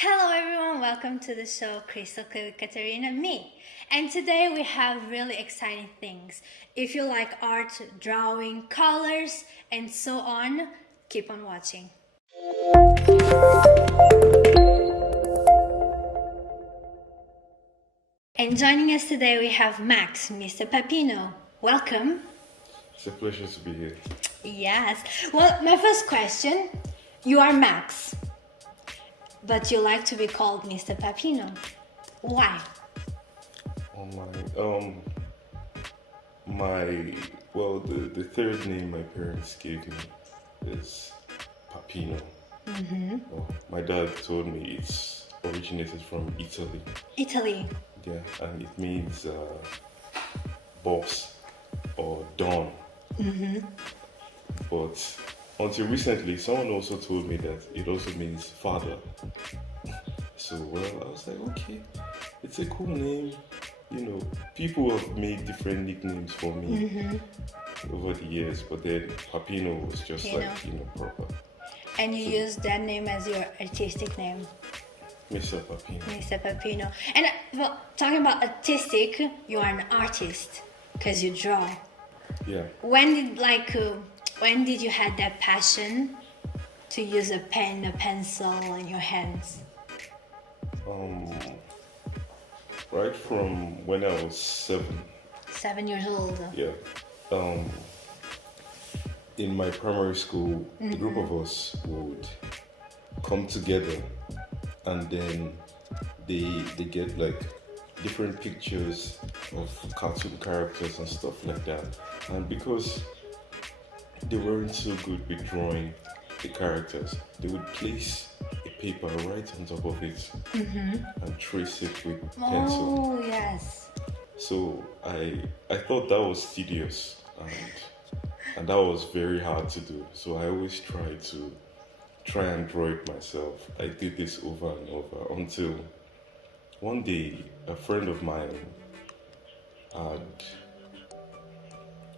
Hello everyone, welcome to the show Crystal Clear with Catarina, me. And today we have really exciting things. If you like art, drawing, colors, and so on, keep on watching. And joining us today we have Max, Mr. Papino. Welcome. It's a pleasure to be here. Yes. Well, my first question, you are Max, but you like to be called Mr. Papino. Why? The third name my parents gave me is Papino. My dad told me it's originated from Italy. Italy. Yeah, and it means boss or dawn. But until recently, someone also told me that it also means father. So, I was like, okay, it's a cool name. You know, people have made different nicknames for me over the years, but then Papino was just proper. And you use that name as your artistic name? Mr. Papino. Mr. Papino. And talking about artistic, you are an artist because you draw. Yeah. When did you have that passion to use a pen, a pencil in your hands? Right from when I was 7. 7 years old. Yeah. In my primary school, a group of us would come together and then they get like different pictures of cartoon characters and stuff like that. And because they weren't so good with drawing the characters, they would place a paper right on top of it and trace it with pencil. Oh, yes. So I thought that was tedious and that was very hard to do. So I always try and draw it myself. I did this over and over until one day a friend of mine had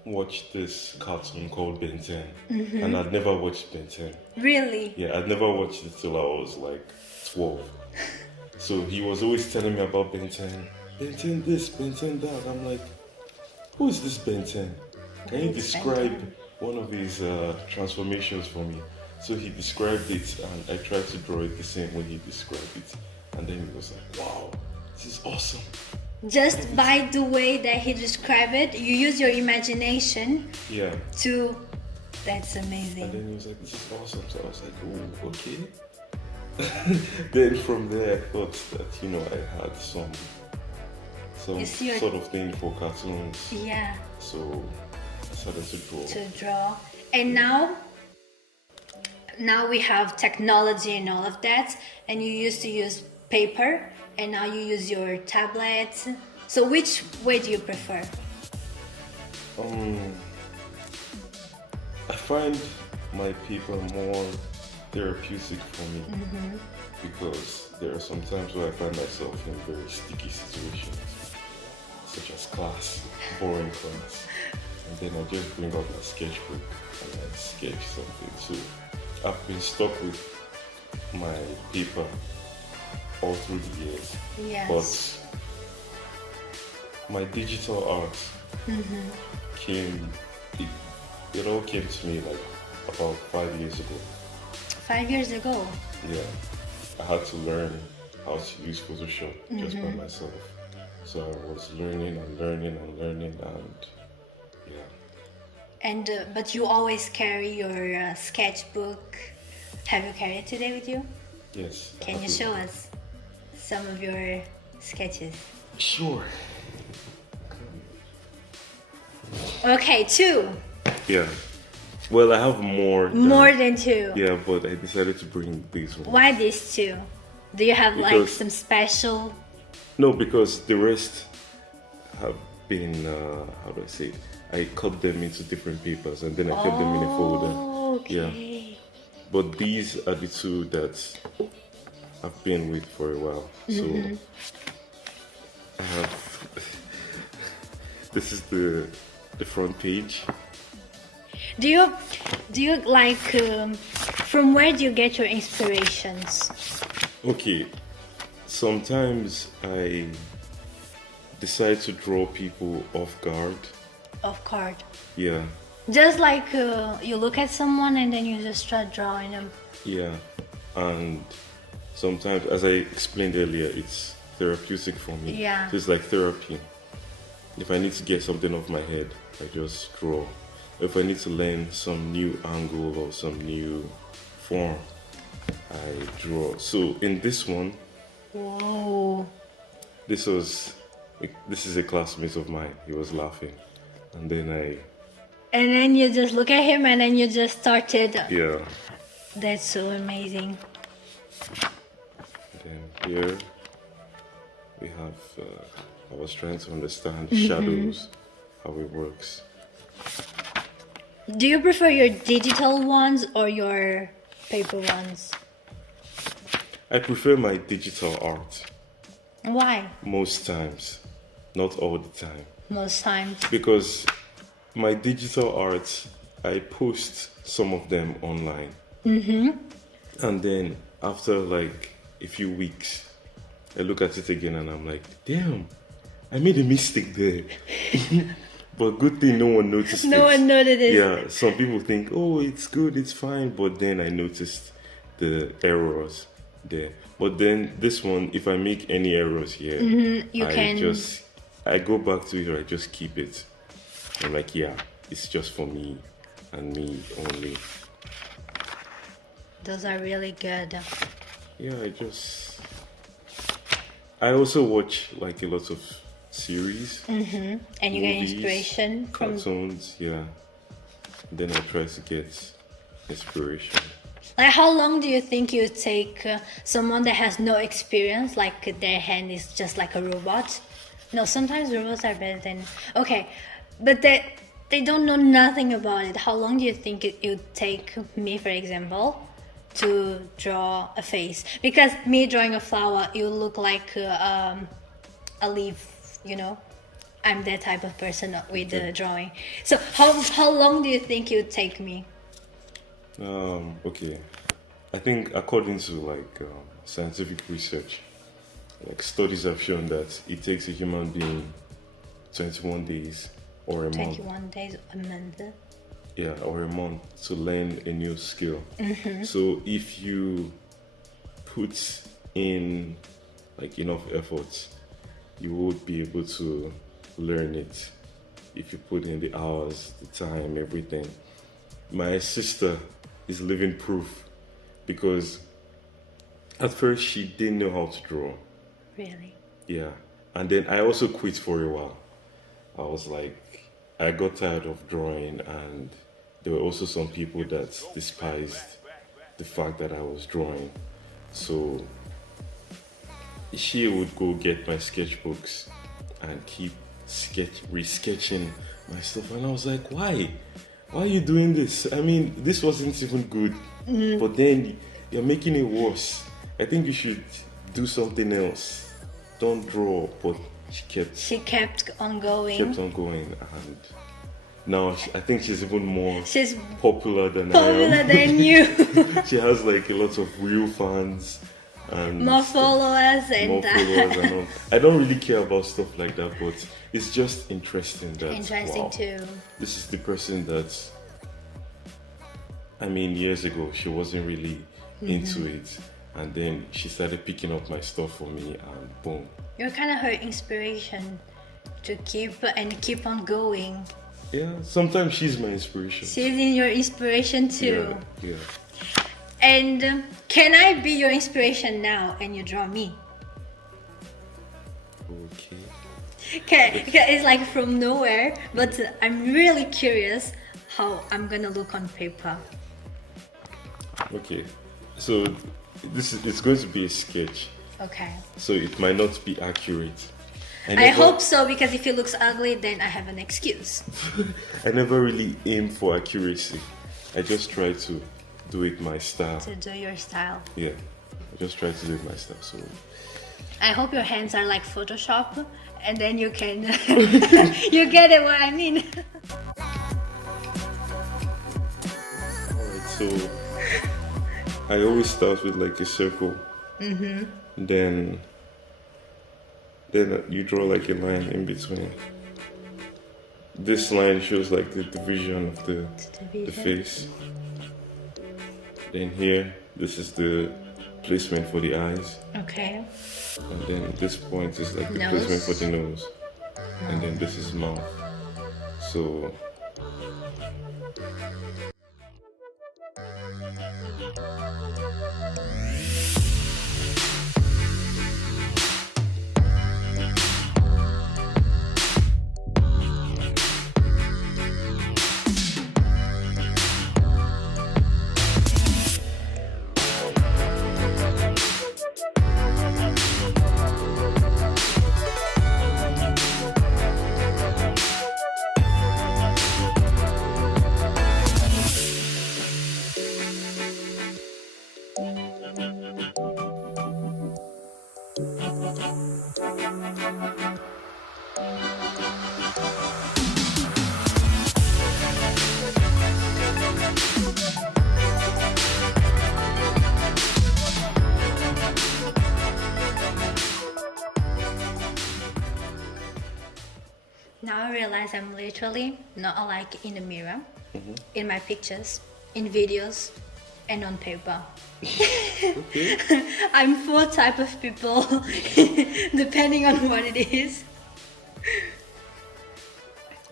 watched this cartoon called Ben 10 and I'd never watched Ben 10. Really? Yeah, I'd never watched it till I was like 12. So he was always telling me about Ben 10. Ben 10 this, Ben 10 that. I'm like, who is this Ben 10? Can you describe one of his transformations for me? So he described it and I tried to draw it the same way he described it. And then he was like, wow, this is awesome. Just by the way that he described it, you use your imagination to... That's amazing. And then he was like, this is awesome. So I was like, oh, okay. Then from there I thought that, I had some sort of thing for cartoons. Yeah. So I started to draw. And now we have technology and all of that, and you used to use paper and now you use your tablet. So which way do you prefer? I find my paper more therapeutic for me because there are some times where I find myself in very sticky situations, such as class, boring class, and then I just bring out my sketchbook and I sketch something. So I've been stuck with my paper all through the years. Yes. But my digital art it all came to me like about 5 years ago. 5 years ago? Yeah. I had to learn how to use Photoshop just by myself. So I was learning and yeah. And but you always carry your sketchbook. Have you carried it today with you? Yes. Can you show us some of your sketches? Sure. Okay, 2. Yeah. Well, I have more than 2. Yeah, but I decided to bring these ones. Why these 2? Do you have like some special? No, because the rest have been, how do I say it? I cut them into different papers and then I kept them in a folder. Okay. Yeah. But these are the 2 that I've been with for a while. So I have, this is the front page. Do you like, from where do you get your inspirations? Okay, sometimes I decide to draw people off guard. Of card. Yeah, Just like you look at someone and then you just start drawing them. yeah. And sometimes, as I explained earlier, it's therapeutic for me. Yeah. So it's like therapy. If I need to get something off my head, I just draw. If I need to learn some new angle or some new form, I draw. So in this one, Whoa. this is a classmate of mine. He was laughing, and then And then you just look at him and then you just started. yeah. That's so amazing. Then here we have. I was trying to understand shadows, how it works. Do you prefer your digital ones or your paper ones? I prefer my digital art Why? most times, not all the time, Most times. because my digital art, I post some of them online, and then after like a few weeks, I look at it again and I'm like, damn, I made a mistake there. But good thing no one noticed it. No one noticed it. Yeah, some people think, oh, it's good, it's fine, but then I noticed the errors there. But then this one, if I make any errors here, I go back to it or I just keep it. I'm like, yeah, it's just for me and me only. Those are really good. Yeah, I also watch like a lot of series. And you get Movies, inspiration from. cartoons, yeah. Then I try to get inspiration. Like, how long do you think you take someone that has no experience, like their hand is just like a robot? No, sometimes robots are better than. Okay, but they don't know nothing about it. How long do you think it would take me, for example, to draw a face? Because me drawing a flower, it will look like a leaf, you know? I'm that type of person with the drawing. So how long do you think it would take me? Okay. I think according to like scientific research, like studies have shown that it takes a human being 21 days or a month. 21 days, a month. Yeah, or a month to learn a new skill. So if you put in like enough effort, you would be able to learn it. If you put in the hours, the time, everything. My sister is living proof because at first she didn't know how to draw. Really? Yeah. And then I also quit for a while. I was like, I got tired of drawing, and there were also some people that despised the fact that I was drawing. So she would go get my sketchbooks and keep resketching my stuff. And I was like, why? Why are you doing this? I mean, this wasn't even good, but then you're making it worse. I think you should do something else. Don't draw. But she kept on going, and now I think she's even more popular than I am. Than you. She has like a lot of real fans and more followers and all. I don't really care about stuff like that, but it's just interesting that too. This is the person that, I mean, years ago she wasn't really into it, and then she started picking up my stuff for me, and boom. You're kind of her inspiration to keep on going. Yeah, sometimes she's my inspiration. She's in your inspiration too. Yeah. And can I be your inspiration now and you draw me? Okay, it's like from nowhere, but I'm really curious how I'm gonna look on paper. Okay, so it's going to be a sketch. Okay. So it might not be accurate. I hope so, because if it looks ugly, then I have an excuse. I never really aim for accuracy. I just try to do it my style. To do your style. Yeah, I just try to do it my style. So I hope your hands are like Photoshop, and then you can you get it what I mean. Alright, so I always start with like a circle, Then you draw like a line in between. This line shows like the division of the face. Then here, this is the placement for the eyes. Okay. And then this point is like the Nose. placement for the nose. And then this is mouth. So now I realize I'm literally not alike in the mirror, in my pictures, in videos, and on paper. okay. I'm 4 type of people, depending on what it is.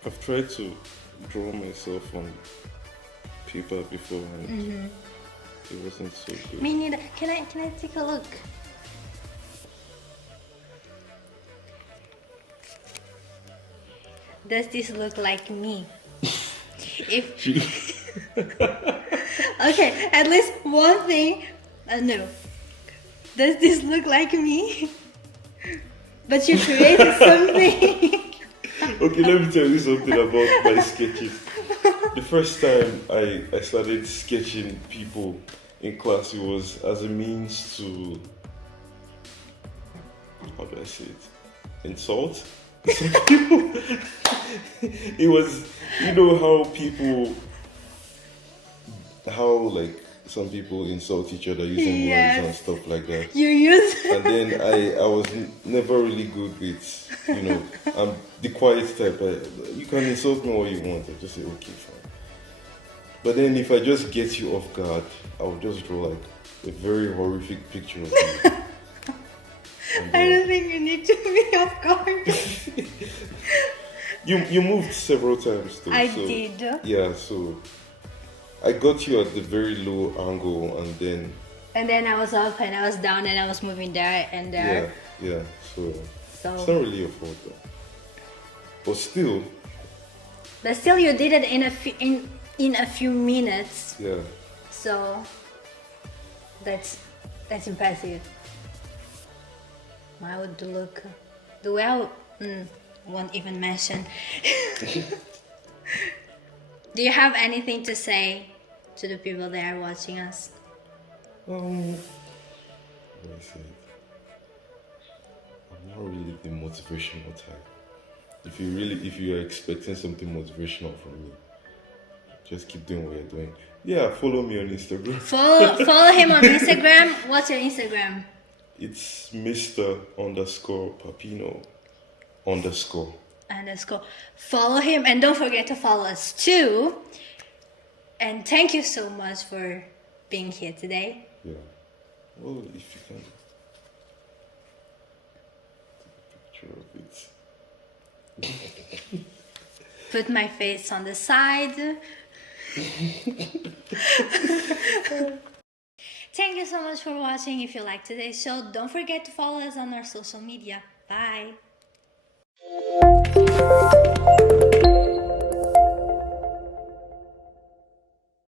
I've tried to draw myself on paper before and it wasn't so good. Me neither. Can I take a look? Does this look like me? Okay, at least one thing. No. Does this look like me? But you created something. Okay, let me tell you something about my sketches. The first time I started sketching people in class, it was as a means to, how do I say it? Insult? Some people. It was, you know how like some people insult each other using Yes. words and stuff like that. You use. And then I was never really good with, I'm the quiet type. You can insult me all you want. I just say, okay, fine. But then if I just get you off guard, I'll just draw like a very horrific picture of you. I don't think you need to be off guard. You moved several times though. I so, did. Yeah, so I got you at the very low angle and then And then I was up and I was down and I was moving there and there. yeah, so So. it's not really your fault though. But still, You did it in a few minutes. yeah. So that's impressive. I would look the way I won't even mention. Do you have anything to say to the people that are watching us? Let me say it. I'm not really the motivational type. If you are expecting something motivational from me, just keep doing what you're doing. Yeah, follow me on Instagram. Follow him on Instagram. What's your Instagram? It's Mr_Papino_. Follow him and don't forget to follow us too. And thank you so much for being here today. Yeah. Well, if you can take a picture of it. Put my face on the side. Thank you so much for watching. If you like today's show, don't forget to follow us on our social media. Bye.